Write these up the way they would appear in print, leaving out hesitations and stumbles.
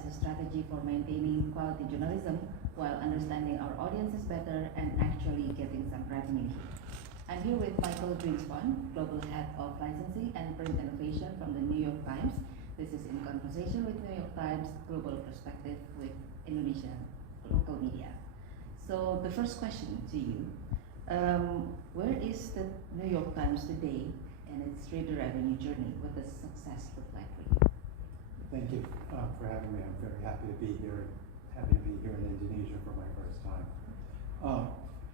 as a strategy for maintaining quality journalism while understanding our audiences better and actually getting some revenue. I'm here with Michael Greenspan, Global Head of Licensing and Print Innovation from the New York Times. This is in conversation with New York Times Global Perspective with Indonesian local media. So the first question to you, where is the New York Times today and its reader revenue journey? What does success look like for you? Thank you for having me. I'm very happy to be here in Indonesia for my first time.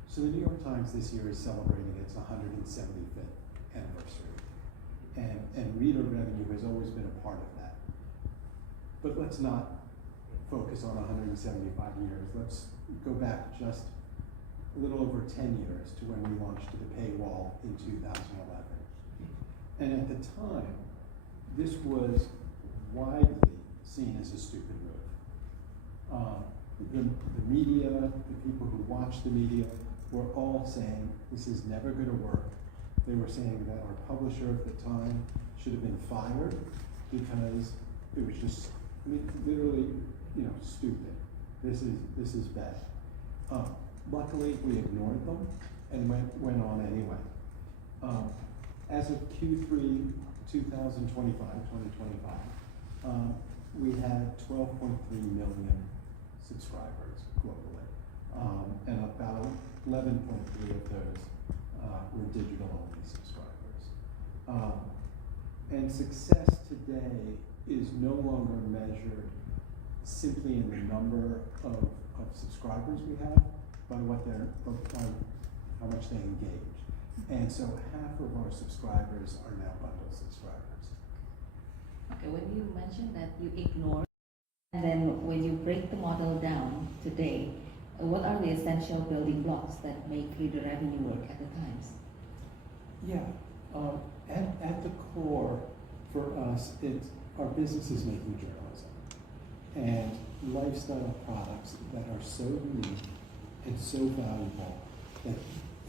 So the New York Times this year is celebrating its 175th anniversary. And reader revenue has always been a part of that. But let's not focus on 175 years. Let's go back just a little over 10 years to when we launched the paywall in 2011. And at the time, this was widely seen as a stupid move. The media, the people who watched the media, were all saying this is never going to work. They were saying that our publisher at the time should have been fired because it was just, literally, stupid. This is bad. Luckily, we ignored them and went on anyway. As of Q3 2025, we had 12.3 million subscribers globally, and about 11.3 of those were digital-only subscribers. And success today is no longer measured simply in the number of subscribers we have, by how much they engage. And so half of our subscribers are now bundle subscribers. Okay, when you mentioned that you ignore, and then when you break the model down today, what are the essential building blocks that make reader revenue work at the Times? Yeah, at the core for us, our business is making journalism and lifestyle products that are so unique and so valuable that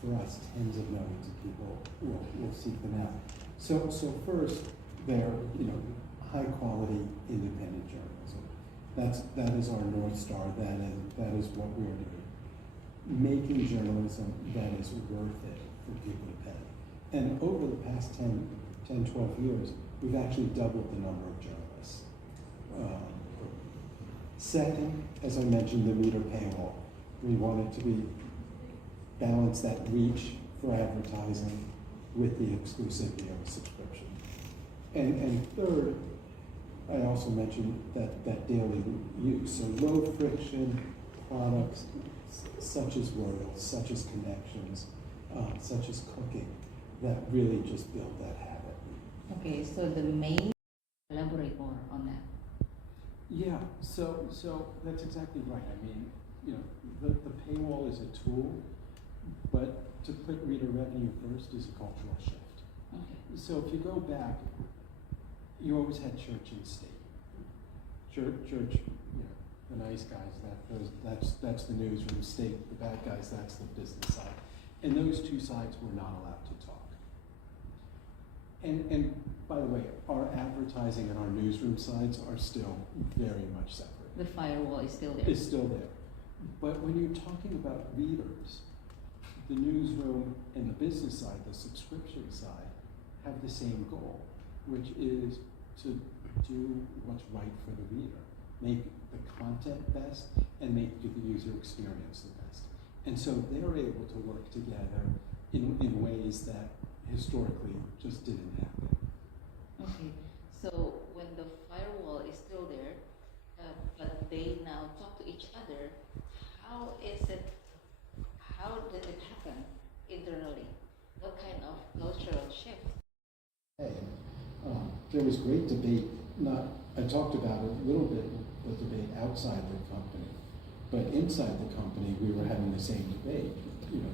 for us, tens of millions of people will seek them out. So first, they're high quality independent journalism. That is our North Star. That is what we are doing. Making journalism that is worth it for people to pay. And over the past 10, 12 years, we've actually doubled the number of journalists. Second, as I mentioned, the reader paywall. We wanted to balance that reach for advertising with the exclusivity of a subscription. And third, I also mentioned that daily use. So low friction products such as Royals, such as Connections, such as cooking, that really just build that habit. Okay, so the main, elaborate more on that. Yeah, so that's exactly right. The paywall is a tool, but to put reader revenue first is a cultural shift. Okay. So if you go back, you always had church and state. Church, the nice guys, that's the newsroom. State, the bad guys, that's the business side. And those two sides were not allowed to talk. And by the way, our advertising and our newsroom sides are still very much separate. The firewall is still there. It's still there. But when you're talking about readers, the newsroom and the business side, the subscription side, have the same goal, which is to do what's right for the reader. Make the content best and make the user experience the best. And so they're able to work together in ways that historically just didn't happen. Okay, so when the firewall is still there, but they now talk to each other, how did it happen internally? What kind of cultural shift? There was great debate. I talked about it a little bit, the debate outside the company, but inside the company, we were having the same debate.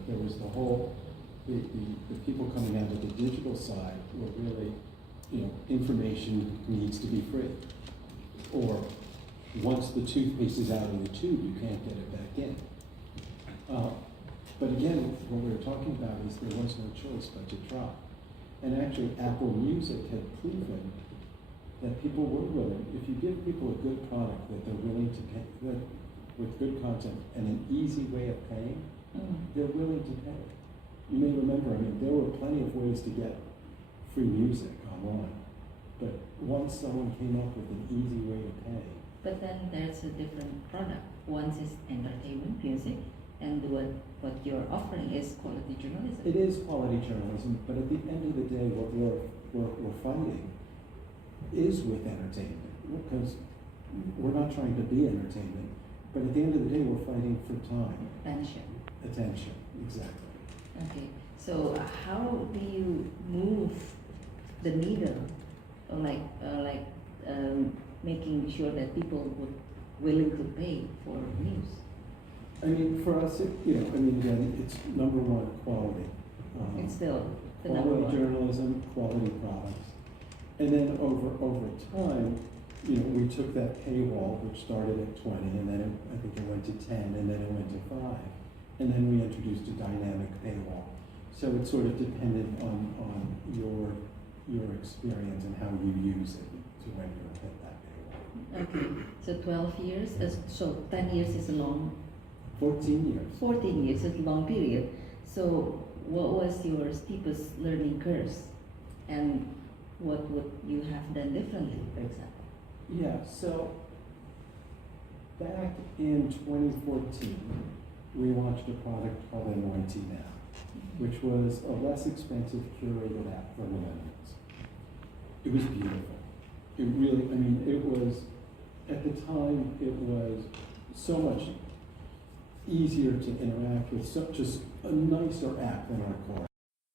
There was the people coming out of the digital side were really, information needs to be free, or once the toothpaste is out of the tube, you can't get it back in. But again, what we were talking about is there was no choice but to try. And actually, Apple Music had proven that people were willing, if you give people a good product that they're willing to pay, that, with good content and an easy way of paying, they're willing to pay. You may remember, I mean, there were plenty of ways to get free music online, but once someone came up with an easy way to pay. But then there's a different product. One is entertainment, music, and what you're offering is quality journalism. It is quality journalism, but at the end of the day, what we're fighting is with entertainment, because we're not trying to be entertainment, but at the end of the day, we're fighting for time. Attention, exactly. Okay, so how do you move the needle, or making sure that people would willing to pay for news? I mean, for us, again, it's number one, quality. It's still the number quality one. journalism, quality products. And then over time, we took that paywall, which started at 20, and then I think it went to 10, and then it went to 5. And then we introduced a dynamic paywall. So it sort of depended on your experience and how you use it to when you hit that paywall. Okay, so 12 years, so 10 years is a long, 14 years. 14 years is a long period. So what was your steepest learning curve? And what would you have done differently, for example? Yeah, so back in 2014, we launched a product called NYT Now, which was a less expensive curated app for millennials. It was beautiful. It really, it was, at the time, it was so much easier to interact with, just a nicer app than our core.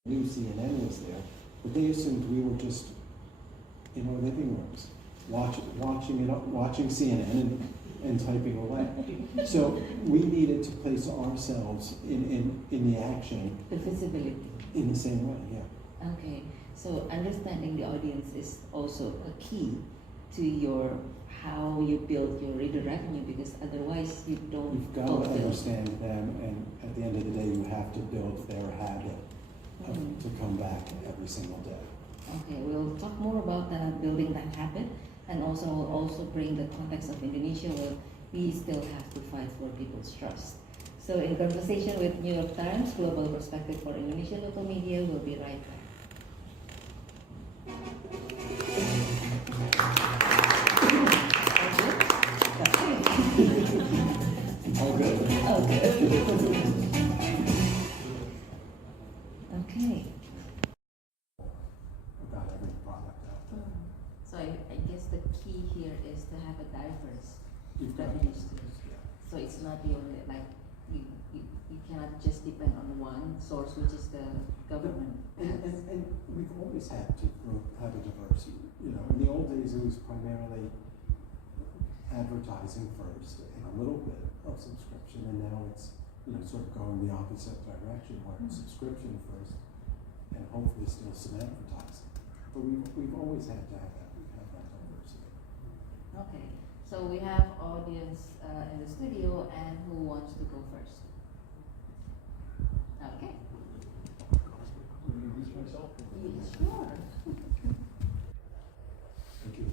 New CNN was there, but they assumed we were just in our living rooms, watching CNN and typing away. So we needed to place ourselves in the action. The visibility. In the same way, yeah. Okay, so understanding the audience is also a key to how you build your reader revenue, because otherwise you don't. You've got to understand them, and at the end of the day, you have to build their habit to come back every single day. Okay, we'll talk more about building that habit, and also bring the context of Indonesia, where we still have to fight for people's trust. So in conversation with New York Times, Global Perspective for Indonesian Local Media, we'll be right back. All good. Okay. About every product out there. So I guess the key here is to have a diverse You've got revenue stream. yeah. So it's not the only, you cannot just depend on one source, which is the government. And we've always had to have a diversity. In the old days, it was primarily advertising first and a little bit of subscription, and now it's sort of going the opposite direction, where it's subscription first and hopefully still some advertising. But we've always had to have that. We've had that diversity. Okay, so we have audience in the studio, and who wants to go first? Okay. Introduce myself? Sure. Thank you.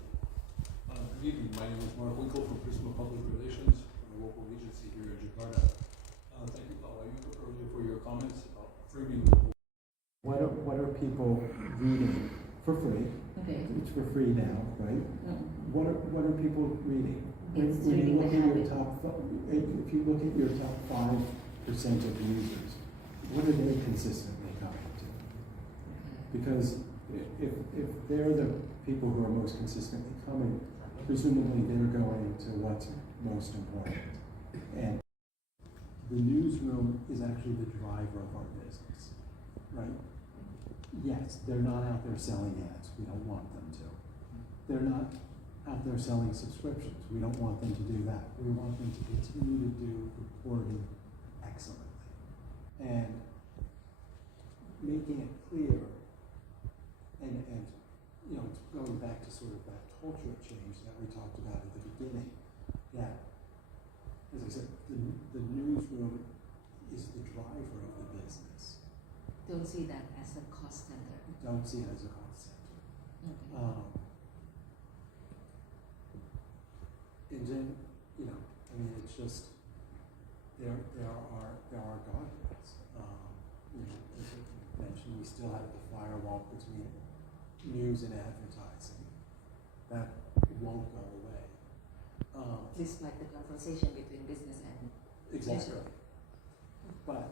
Good evening. My name is Mark Winkle from Prisma Public Relations, a local agency here in Jakarta. Thank you, earlier for your comments about framing local. What are people reading for free? Okay. It's for free now, right? What are people reading? It's When reading you look the at your habit. if you look at your top 5% of users, what are they consistently coming to? Because if they're the people who are most consistently coming, presumably they're going to what's most important. And the newsroom is actually the driver of our business, right? Yes, they're not out there selling ads. We don't want them to. They're not out there selling subscriptions. We don't want them to do that. We want them to continue to do reporting excellently. And making it clear, and it's going back to sort of that culture change that we talked about at the beginning, that, as I said, the newsroom is the driver of the business. Don't see that as a cost center. Don't see it as a cost center. Okay. then, you know, I mean, it's just, there are guardrails. You know, as I mentioned, we still have the firewall between news and advertising. That won't go away. Just like the conversation between business and Exactly. But,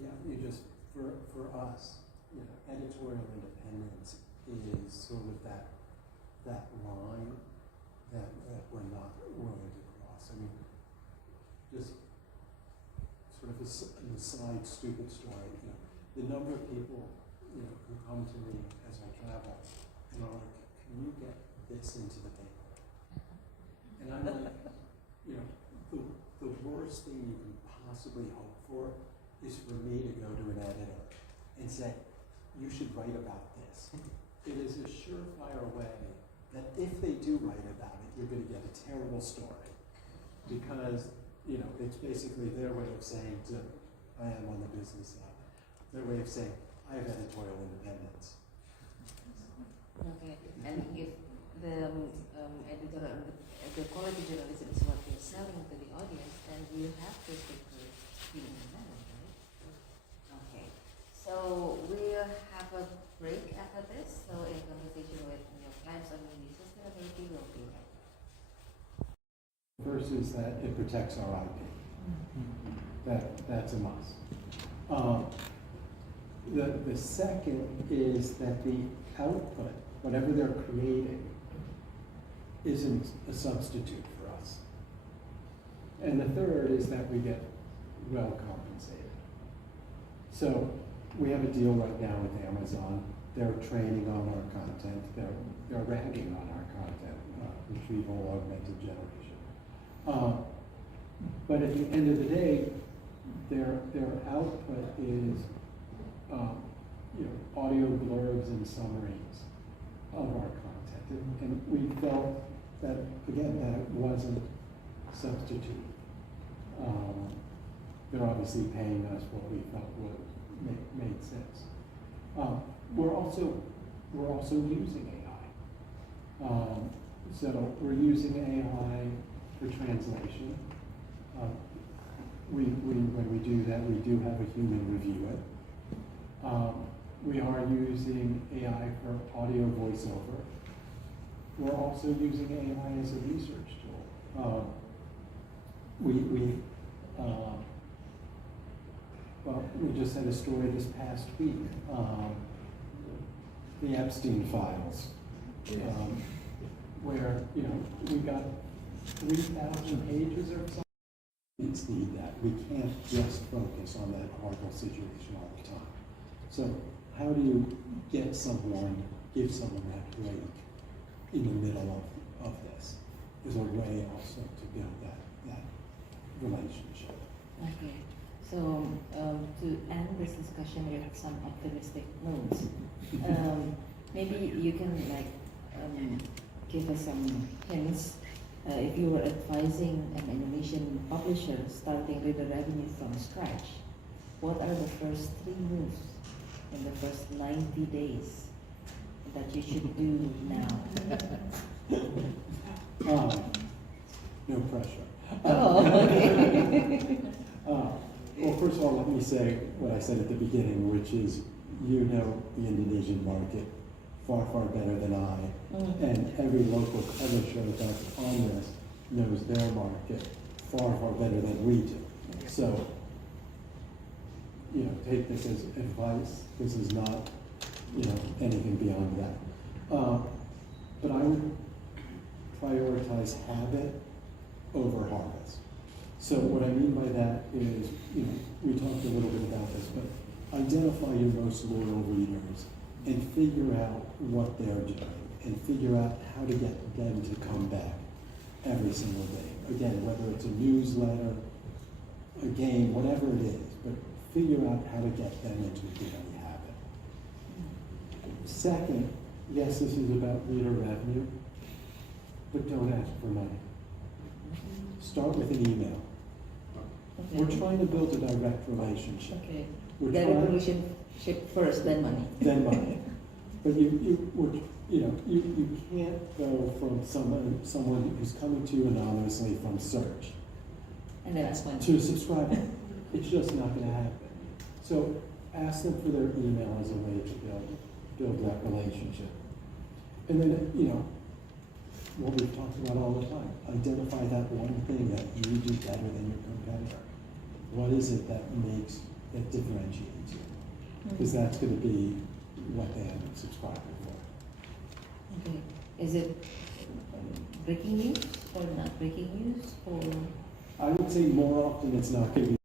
yeah, you just, for us, you know, editorial independence is sort of that line that we're not willing to cross. I mean, just sort of an aside, stupid story, you know, the number of people, you know, who come to me as I travel and are like, can you get this into the paper? And I'm like, you know, the worst thing you can possibly hope for is for me to go to an editor and say, you should write about this. It is a surefire way that if they do write about it, you're going to get a terrible story. Because, you know, it's basically their way of saying to, I am on the business side, their way of saying, I have editorial independence. okay. And if the editorial, the quality journalism is what you're selling to the audience, then you have to stick to being independent, right? Okay. So we'll have a break after this. So in conversation with New York Times on media sustainability, we'll be right back. First is that it protects our IP. That's a must. The second is that the output, whatever they're creating, isn't a substitute for us. And the third is that we get well compensated. So we have a deal right now with Amazon. They're training on our content. They're ranking on our content, retrieval augmented generation. But at the end of the day, their output is you know, audio blurbs and summaries of our content. And we felt that, again, that it wasn't substitute. They're obviously paying us what we felt made sense. We're also using AI. So we're using AI for translation. When we do that, we do have a human review it. We are using AI for audio voiceover. We're also using AI as a research tool. We just had a story this past week, the Epstein files, where, you know, we got 3,000 pages or something. It's need that. We can't just focus on that horrible situation all the time. So how do you give someone that break in the middle of this? Is a way also to build that relationship. Okay. So to end this discussion with some optimistic notes, maybe you can give us some hints. If you were advising an Indonesian publisher starting with the revenue from scratch, what are the first 3 moves in the first 90 days that you should do now? No pressure. Oh, okay. Well, first of all, let me say what I said at the beginning, which is, you know, the Indonesian market far, far better than I, and every local publisher that's on this knows their market far, far better than we do. So, you know, take this as advice. This is not, you know, anything beyond that. But I would prioritize habit over harvest. So what I mean by that is, you know, we talked a little bit about this, but identify your most loyal readers and figure out what they're doing and figure out how to get them to come back every single day. Again, whether it's a newsletter, a game, whatever it is, but figure out how to get them into a daily habit. Second, yes, this is about reader revenue, but don't ask for money. Start with an email. Okay. We're trying to build a direct relationship. Okay. We're Get a trying- relationship first, then money. Then money. But you can't go from someone who's coming to you anonymously from search And then that's when. to subscriber. It's just not gonna happen. So ask them for their email as a way to build that relationship. And then, what we've talked about all the time, identify that one thing that you do better than your competitor. What is it that differentiates you? Because that's gonna be what they end up subscribing for. Okay. Is it breaking news or not breaking news or? I would say more often it's not gonna be